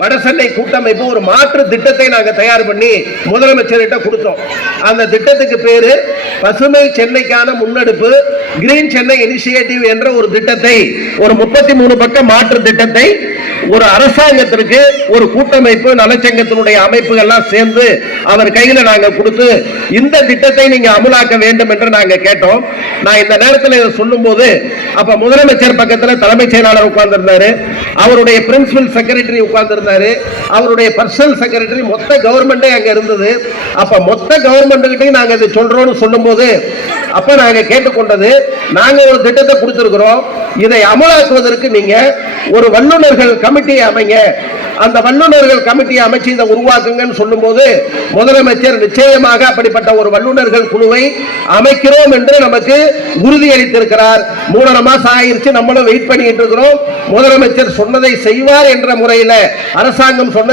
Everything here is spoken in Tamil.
வடசென்னை கூட்டமைப்பு ஒரு மாற்று திட்டத்தை நாங்கள் தயார் பண்ணி முதலமைச்சர்கிட்ட கொடுத்தோம். அந்த திட்டத்துக்கு பேரு பசுமை சென்னைக்கான முன்னெடுப்பு, கிரீன் சென்னை இனிஷியேட்டிவ் என்ற ஒரு திட்டத்தை, ஒரு 33 பக்க மாற்று திட்டத்தை ஒரு அரசாங்கத்திற்கு ஒரு கூட்டமைப்பு நலச்சங்கத்தினுடைய அமைப்புகள்லாம் சேர்ந்து அவர் கையில நாங்க கொடுத்து இந்த திட்டத்தை நீங்க அமலாக்க வேண்டும் என்று நாங்க கேட்டோம். நான் இந்த நேரத்தில் இதை சொல்லும் போது அப்ப முதலமைச்சர் பக்கத்தில் தலைமைச் செயலாளர் உட்கார்ந்திருந்தாரு, அவருடைய பிரின்சிபல் செக்ரட்டரி உட்கார்ந்திருந்தாரு, அவருடைய பர்சனல் செக்ரட்டரி, மொத்த கவர்மெண்டே அங்க இருந்தது. அப்ப மொத்த கவர்மெண்ட் கிட்டையும் நாங்க இதை சொல்றோம்னு சொல்லும் போது அப்ப நாங்க கேட்டுக்கொண்டது, நாங்க ஒரு திட்டத்தை கொடுத்திருக்கிறோம், இதை அமலாக்குவதற்கு நீங்க ஒரு வல்லுநர்கள் கமிட்டி அமைங்க, அந்த வல்லுநர்கள் கமிட்டியை அமைச்சு இதை உருவாக்குங்கன்னு சொல்லும் போது முதலமைச்சர் நிச்சயமாக அப்படிப்பட்ட ஒரு வல்லுநர்கள் குழுவை அமைக்கிறோம் என்று நமக்கு உறுதியளித்திருக்கிறார். 3 மாசம் ஆயிருச்சு, நம்மளும் வெயிட் பண்ணிட்டு இருக்கிறோம். முதலமைச்சர் சொன்னதை செய்வார் என்ற முறையில் அரசாங்கம் சொன்னதை